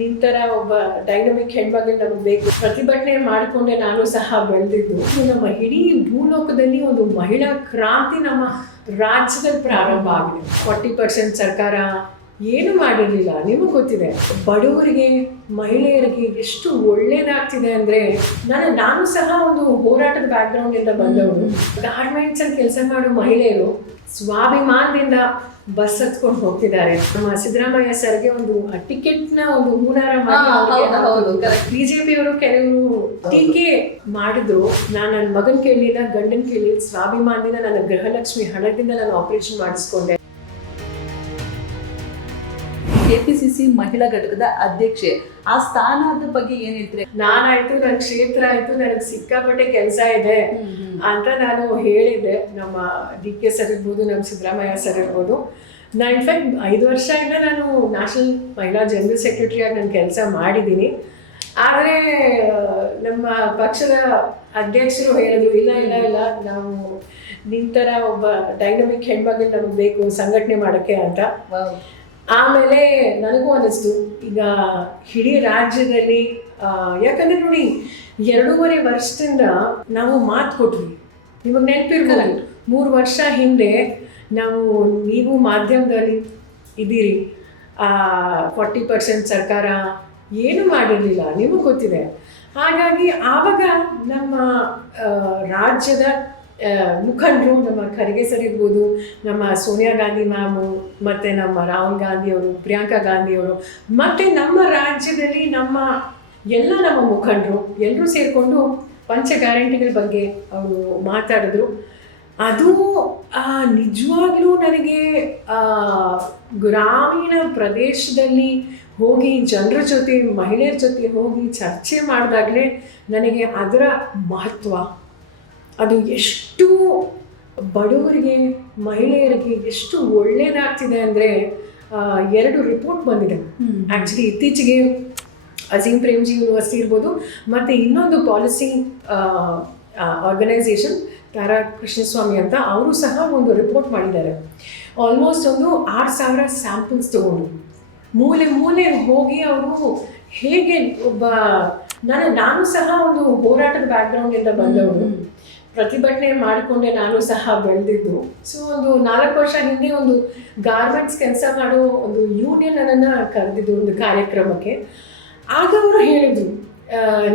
ನಿಂತರ ಒಬ್ಬ ಡೈನಮಿಕ್ ಹೆಣ್ಮಗಳು ನಮಗೆ ಬೇಕು. ಪ್ರತಿಭಟನೆ ಮಾಡಿಕೊಂಡೆ ನಾನು ಸಹ ಬೆಳೆದಿದ್ದು. ನಮ್ಮ ಇಡೀ ಭೂಲೋಕದಲ್ಲಿ ಒಂದು ಮಹಿಳಾ ಕ್ರಾಂತಿ ನಮ್ಮ ರಾಜ್ಯದಲ್ಲಿ ಪ್ರಾರಂಭ ಆಗಿದೆ. 40% ಸರ್ಕಾರ ಏನು ಮಾಡಿರಲಿಲ್ಲ. ನಿಮಗೆ ಗೊತ್ತಿದೆ, ಬಡವರಿಗೆ ಮಹಿಳೆಯರಿಗೆ ಎಷ್ಟು ಒಳ್ಳೇದಾಗ್ತಿದೆ ಅಂದರೆ, ನಾನು ಸಹ ಒಂದು ಹೋರಾಟದ ಬ್ಯಾಕ್ಗ್ರೌಂಡಿಂದ ಬಂದವರು. ಗಾರ್ಮೆಂಟ್ಸ್ ಅಲ್ಲಿ ಕೆಲಸ ಮಾಡೋ ಮಹಿಳೆಯರು ಸ್ವಾಭಿಮಾನದಿಂದ ಬಸ್ ಹತ್ಕೊಂಡು ಹೋಗ್ತಿದ್ದಾರೆ. ನಮ್ಮ ಸಿದ್ದರಾಮಯ್ಯ ಸರ್ಗೆ ಒಂದು ಟಿಕೆಟ್ನ ಒಂದು ಹೂನಾರ ಮಾಡಿ ಬಿಜೆಪಿಯವರು ಕೆಲವರು ಟೀಕೆ ಮಾಡಿದ್ರು. ನಾನು ನನ್ನ ಮಗನ್ ಕೇಳಲಿಲ್ಲ, ಗಂಡನ್ ಕೇಳಿ ಸ್ವಾಭಿಮಾನದಿಂದ ನನ್ನ ಗೃಹಲಕ್ಷ್ಮಿ ಹಣದಿಂದ ನಾನು ಆಪರೇಷನ್ ಮಾಡಿಸ್ಕೊಂಡೆ. ಕೆಪಿಸಿಸಿ ಮಹಿಳಾ ಘಟಕದ ಅಧ್ಯಕ್ಷೆ, ಆ ಸ್ಥಾನದ ಬಗ್ಗೆ ಏನ್ ಹೇಳ್ತೀರಿ? ನಾನಾಯ್ತು, ನನ್ನ ಕ್ಷೇತ್ರ ಆಯ್ತು, ನನಗೆ ಸಿಕ್ಕಾಪಟ್ಟೆ ಕೆಲಸ ಇದೆ ಅಂತ ನಾನು ಹೇಳಿದ್ದೆ. ನಮ್ಮ DK ಸರ್ ಇರ್ಬೋದು, ನಮ್ಮ ಸಿದ್ದರಾಮಯ್ಯ ಸರ್ ಇರ್ಬೋದು. ನಾನು ಇನ್ಫ್ಯಾಕ್ಟ್ 5 ವರ್ಷದಿಂದ ನಾನು ನ್ಯಾಷನಲ್ ಮಹಿಳಾ ಜನರಲ್ ಸೆಕ್ರೆಟರಿಯಾಗಿ ನಾನು ಕೆಲಸ ಮಾಡಿದ್ದೀನಿ. ಆದರೆ ನಮ್ಮ ಪಕ್ಷದ ಅಧ್ಯಕ್ಷರು ಹೇಳಿದ್ರು, ಇಲ್ಲ ಇಲ್ಲ ಇಲ್ಲ, ನಾವು ನಿಂತರ ಒಬ್ಬ ಡೈನಮಿಕ್ ಹೆಣ್ಮಗಳು ನಮಗೆ ಬೇಕು ಸಂಘಟನೆ ಮಾಡೋಕ್ಕೆ ಅಂತ. ಆಮೇಲೆ ನನಗೂ ಅನ್ನಿಸ್ತು, ಈಗ ಇಡೀ ರಾಜ್ಯದಲ್ಲಿ ಯಾಕಂದರೆ ನೋಡಿ, 2.5 ವರ್ಷದಿಂದ ನಾವು ಮಾತು ಕೊಟ್ವಿ. ನಿಮಗೆ ನೆನಪಿರ್ಬೋದು, 3 ವರ್ಷ ಹಿಂದೆ ನೀವು ಮಾಧ್ಯಮದಲ್ಲಿ ಇದ್ದೀರಿ. 40% ಸರ್ಕಾರ ಏನು ಮಾಡಿರಲಿಲ್ಲ, ನಿಮಗೆ ಗೊತ್ತಿದೆ. ಹಾಗಾಗಿ ಆವಾಗ ನಮ್ಮ ರಾಜ್ಯದ ಮುಖಂಡರು, ನಮ್ಮ ಖರ್ಗೆ ಸರ್ ಇರ್ಬೋದು, ನಮ್ಮ ಸೋನಿಯಾ ಗಾಂಧಿ ಮ್ಯಾಮು, ಮತ್ತು ನಮ್ಮ ರಾಹುಲ್ ಗಾಂಧಿಯವರು, ಪ್ರಿಯಾಂಕಾ ಗಾಂಧಿಯವರು, ಮತ್ತು ನಮ್ಮ ರಾಜ್ಯದಲ್ಲಿ ನಮ್ಮ ಮುಖಂಡರು ಎಲ್ಲರೂ ಸೇರಿಕೊಂಡು ಪಂಚ ಗ್ಯಾರಂಟಿಗಳ ಬಗ್ಗೆ ಅವರು ಮಾತಾಡಿದ್ರು. ಅದು ನಿಜವಾಗ್ಲೂ ನನಗೆ ಗ್ರಾಮೀಣ ಪ್ರದೇಶದಲ್ಲಿ ಹೋಗಿ ಜನರ ಜೊತೆ, ಮಹಿಳೆಯರ ಜೊತೆ ಹೋಗಿ ಚರ್ಚೆ ಮಾಡಿದಾಗಲೇ ನನಗೆ ಅದರ ಮಹತ್ವ, ಅದು ಎಷ್ಟು ಬಡವರಿಗೆ ಮಹಿಳೆಯರಿಗೆ ಎಷ್ಟು ಒಳ್ಳೆಯದಾಗ್ತಿದೆ ಅಂದರೆ, 2 ರಿಪೋರ್ಟ್ ಬಂದಿದೆ. ಆ್ಯಕ್ಚುಲಿ ಇತ್ತೀಚೆಗೆ ಅಜೀಂ ಪ್ರೇಮ್ಜಿ ಯೂನಿವರ್ಸಿಟಿ ಇರ್ಬೋದು, ಮತ್ತು ಇನ್ನೊಂದು ಪಾಲಿಸಿ ಆರ್ಗನೈಸೇಷನ್ ತಾರಾ ಕೃಷ್ಣಸ್ವಾಮಿ ಅಂತ, ಅವರು ಸಹ ಒಂದು ರಿಪೋರ್ಟ್ ಮಾಡಿದ್ದಾರೆ. ಆಲ್ಮೋಸ್ಟ್ ಒಂದು 6,000 ಸ್ಯಾಂಪಲ್ಸ್ ತೊಗೊಂಡು ಮೂಲೆ ಹೋಗಿ ಅವರು ಹೇಗೆ ನಾನು ಸಹ ಒಂದು ಹೋರಾಟದ ಬ್ಯಾಕ್ಗ್ರೌಂಡಿಂದ ಬಂದವರು. ಪ್ರತಿಭಟನೆ ಮಾಡಿಕೊಂಡೆ ನಾನು ಸಹ ಬೆಳೆದಿದ್ದು. ಸೊ ಒಂದು 4 ವರ್ಷ ಹಿಂದೆ ಒಂದು ಗಾರ್ಮೆಂಟ್ಸ್ ಕೆಲಸ ಮಾಡೋ ಒಂದು ಯೂನಿಯನ್ ಅನ್ನು ಕರೆದಿದ್ದು ಒಂದು ಕಾರ್ಯಕ್ರಮಕ್ಕೆ. ಆಗ ಅವರು ಹೇಳಿದರು,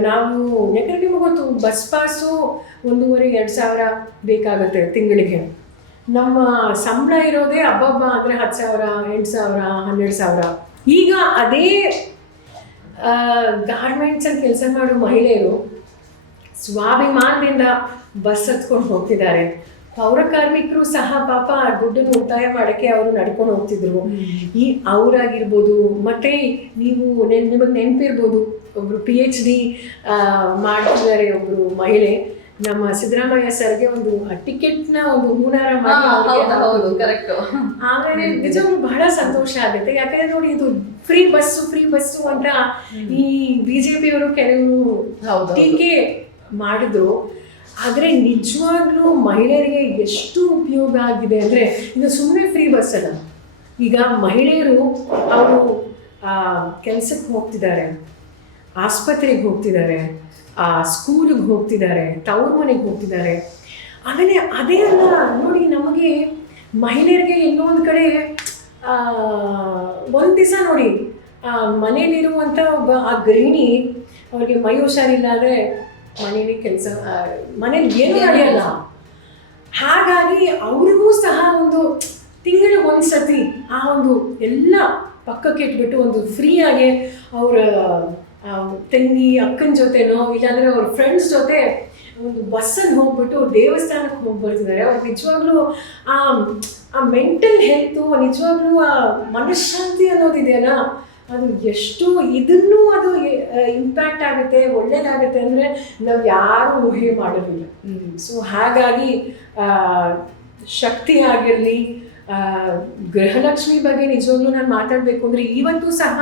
ನಾವು ಯಾಕಂದರೆ ನಿಮಗೆ ಗೊತ್ತು, ಬಸ್ ಪಾಸು 1,500-2,000 ಬೇಕಾಗುತ್ತೆ ತಿಂಗಳಿಗೆ. ನಮ್ಮ ಸಂಬಳ ಇರೋದೇ ಹಬ್ಬ ಅಂದರೆ 10,000, 8,000, 12,000. ಈಗ ಅದೇ ಗಾರ್ಮೆಂಟ್ಸಲ್ಲಿ ಕೆಲಸ ಮಾಡೋ ಮಹಿಳೆಯರು ಸ್ವಾಭಿಮಾನದಿಂದ ಬಸ್ ಹತ್ಕೊಂಡು ಹೋಗ್ತಿದ್ದಾರೆ. ಪೌರ ಕಾರ್ಮಿಕರು ಸಹ ಪಾಪ ದುಡ್ಡನ್ನು ಉಳಿತಾಯ ಮಾಡೋಕ್ಕೆ ಅವರು ನಡ್ಕೊಂಡು ಹೋಗ್ತಿದ್ರು. ಅವರಾಗಿರ್ಬೋದು, ಮತ್ತು ನಿಮಗೆ ನೆನಪಿರ್ಬೋದು, ಒಬ್ಬರು PhD ಮಾಡ್ತಿದ್ದಾರೆ ಒಬ್ಬರು ಮಹಿಳೆ. ನಮ್ಮ ಸಿದ್ದರಾಮಯ್ಯ ಸರ್ಗೆ ಒಂದು ಟಿಕೆಟ್ನ ಒಂದು ಹೂನಾರ ಮಾಡಿ. ಆಮೇಲೆ ನಿಜವಾಗ್ಲೂ ಬಹಳ ಸಂತೋಷ ಆಗುತ್ತೆ. ಯಾಕಂದರೆ ನೋಡಿ, ಇದು ಫ್ರೀ ಬಸ್ಸು ಅಂತ ಈ BJPಯವರು ಕೆಲವರು ಟೀಕೆ ಮಾಡಿದ್ರು. ಆದರೆ ನಿಜವಾಗ್ಲೂ ಮಹಿಳೆಯರಿಗೆ ಎಷ್ಟು ಉಪಯೋಗ ಆಗಿದೆ ಅಂದರೆ, ಇದು ಸುಮ್ಮನೆ ಫ್ರೀ ಬಸ್ ಅಲ್ಲ. ಈಗ ಮಹಿಳೆಯರು ಅವರು ಕೆಲಸಕ್ಕೆ ಹೋಗ್ತಿದ್ದಾರೆ, ಆಸ್ಪತ್ರೆಗೆ ಹೋಗ್ತಿದ್ದಾರೆ, ಸ್ಕೂಲಿಗೆ ಹೋಗ್ತಿದ್ದಾರೆ, ತವ್ರ ಮನೆಗೆ ಹೋಗ್ತಿದ್ದಾರೆ. ಆಮೇಲೆ ಅದೇ ಅಲ್ಲ ನೋಡಿ, ನಮಗೆ ಮಹಿಳೆಯರಿಗೆ ಇನ್ನೊಂದು ಕಡೆ ಒಂದು ದಿವಸ ನೋಡಿ, ಮನೇಲಿರುವಂಥ ಒಬ್ಬ ಆ ಗೃಹಿಣಿ ಅವ್ರಿಗೆ ಮೈ ಹುಷಾರಿಲ್ಲ ಅಂದರೆ ಮನೇಲಿ ಮನೇಲಿ ಏನೂ ನಡೆಯಲ್ಲ. ಹಾಗಾಗಿ ಅವ್ರಿಗೂ ಸಹ ಒಂದು ತಿಂಗಳಿಗೆ ಒಂದು ಸತಿ ಆ ಒಂದು ಎಲ್ಲ ಪಕ್ಕಕ್ಕೆ ಇಟ್ಬಿಟ್ಟು ಒಂದು ಫ್ರೀಯಾಗಿ ಅವರ ತಂಗಿ ಅಕ್ಕನ ಜೊತೆನೋ ಇಲ್ಲಾಂದರೆ ಅವ್ರ ಫ್ರೆಂಡ್ಸ್ ಜೊತೆ ಒಂದು ಬಸ್ಸಲ್ಲಿ ಹೋಗ್ಬಿಟ್ಟು ದೇವಸ್ಥಾನಕ್ಕೆ ಹೋಗಿ ಬರ್ತಿದ್ದಾರೆ. ಅವ್ರು ನಿಜವಾಗ್ಲೂ ಆ ಮೆಂಟಲ್ ಹೆಲ್ತು, ನಿಜವಾಗ್ಲೂ ಆ ಮನಃಶಾಂತಿ ಅನ್ನೋದಿದೆಯಲ್ಲ, ಅದು ಎಷ್ಟು ಇದನ್ನೂ ಅದು ಇಂಪ್ಯಾಕ್ಟ್ ಆಗುತ್ತೆ, ಒಳ್ಳೇದಾಗುತ್ತೆ ಅಂದರೆ ನಾವು ಯಾರೂ ಊಹೆ ಮಾಡೋದಿಲ್ಲ. ಸೊ ಹಾಗಾಗಿ ಶಕ್ತಿ ಆಗಿರಲಿ, ಗೃಹಲಕ್ಷ್ಮಿ ಬಗ್ಗೆ ನಿಜವಾಗ್ಲೂ ನಾನು ಮಾತಾಡಬೇಕು ಅಂದರೆ, ಇವತ್ತು ಸಹ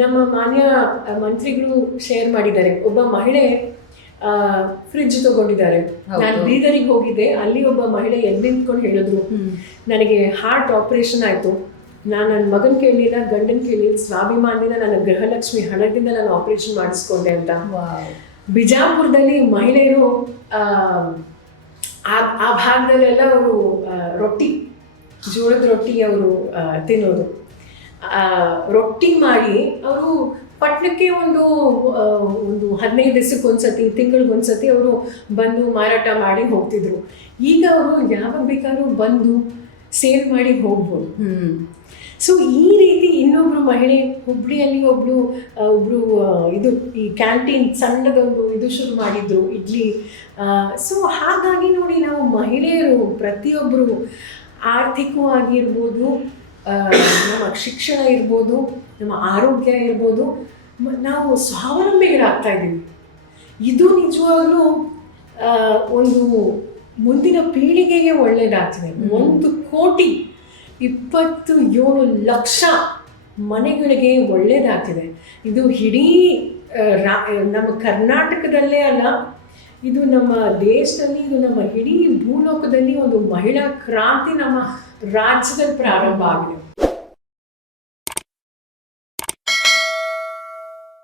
ನಮ್ಮ ಮಾನ್ಯ ಮಂತ್ರಿಗಳು ಶೇರ್ ಮಾಡಿದ್ದಾರೆ. ಒಬ್ಬ ಮಹಿಳೆ ಫ್ರಿಡ್ಜ್ ತಗೊಂಡಿದ್ದಾರೆ. ನಾನು ಬೀದರಿಗೆ ಹೋಗಿದ್ದೆ, ಅಲ್ಲಿ ಒಬ್ಬ ಮಹಿಳೆ ಎಲ್ಲಿ ನಿಂತ್ಕೊಂಡು ಹೇಳಿದ್ರು, ನನಗೆ ಹಾರ್ಟ್ ಆಪರೇಷನ್ ಆಯಿತು, ನಾನು ನನ್ನ ಮಗನ ಕೇಳಲಿಲ್ಲ, ಗಂಡನ ಕೇಳಲಿಲ್ಲ, ಸ್ವಾಭಿಮಾನದಿಂದ ನನ್ನ ಗೃಹಲಕ್ಷ್ಮಿ ಹಣದಿಂದ ನಾನು ಆಪರೇಷನ್ ಮಾಡಿಸ್ಕೊಂಡೆ ಅಂತ. ಬಿಜಾಪುರದಲ್ಲಿ ಮಹಿಳೆಯರು ಆ ಭಾಗದಲ್ಲೆಲ್ಲ ಅವರು ರೊಟ್ಟಿ, ಜೋಳದ ರೊಟ್ಟಿ ಅವರು ತಿನ್ನೋದು. ರೊಟ್ಟಿ ಮಾಡಿ ಅವರು ಪಟ್ಟಣಕ್ಕೆ ಒಂದು 15 ದಿವಸಕ್ಕೆ ಒಂದ್ಸತಿ, ತಿಂಗಳಿಗೊಂದ್ಸತಿ ಅವರು ಬಂದು ಮಾರಾಟ ಮಾಡಿ ಹೋಗ್ತಿದ್ರು. ಈಗ ಅವರು ಯಾವಾಗ ಬೇಕಾದ್ರೂ ಬಂದು ಸೇಲ್ ಮಾಡಿ ಹೋಗ್ಬೋದು. ಸೊ ಈ ರೀತಿ ಇನ್ನೊಬ್ರು ಮಹಿಳೆ ಹುಬ್ಳಿಯಲ್ಲಿ ಒಬ್ರು ಇದು ಈ ಕ್ಯಾಂಟೀನ್ ಸಣ್ಣದೊಂದು ಇದು ಶುರು ಮಾಡಿದ್ರು, ಇಡ್ಲಿ. ಸೊ ಹಾಗಾಗಿ ನೋಡಿ, ನಾವು ಮಹಿಳೆಯರು ಪ್ರತಿಯೊಬ್ಬರು ಆರ್ಥಿಕವಾಗಿರ್ಬೋದು, ನಮ್ಮ ಶಿಕ್ಷಣ ಇರ್ಬೋದು, ನಮ್ಮ ಆರೋಗ್ಯ ಇರ್ಬೋದು, ನಾವು ಸ್ವಾವಲಂಬಿಗಳಾಗ್ತಾ ಇದ್ದೀವಿ. ಇದು ನಿಜವಾಗ್ಲೂ ಒಂದು ಮುಂದಿನ ಪೀಳಿಗೆಗೆ ಒಳ್ಳೆಯದಾಗ್ತದೆ. 1,27,00,000 ಮನೆಗಳಿಗೆ ಒಳ್ಳೆಯದಾಗ್ತಿದೆ. ಇದು ಇಡೀ ನಮ್ಮ ಕರ್ನಾಟಕದಲ್ಲೇ ಅಲ್ಲ, ಇದು ನಮ್ಮ ದೇಶದಲ್ಲಿ, ಇದು ನಮ್ಮ ಇಡೀ ಭೂಲೋಕದಲ್ಲಿ ಒಂದು ಮಹಿಳಾ ಕ್ರಾಂತಿ ನಮ್ಮ ರಾಜ್ಯದಲ್ಲಿ ಪ್ರಾರಂಭ ಆಗಿದೆ.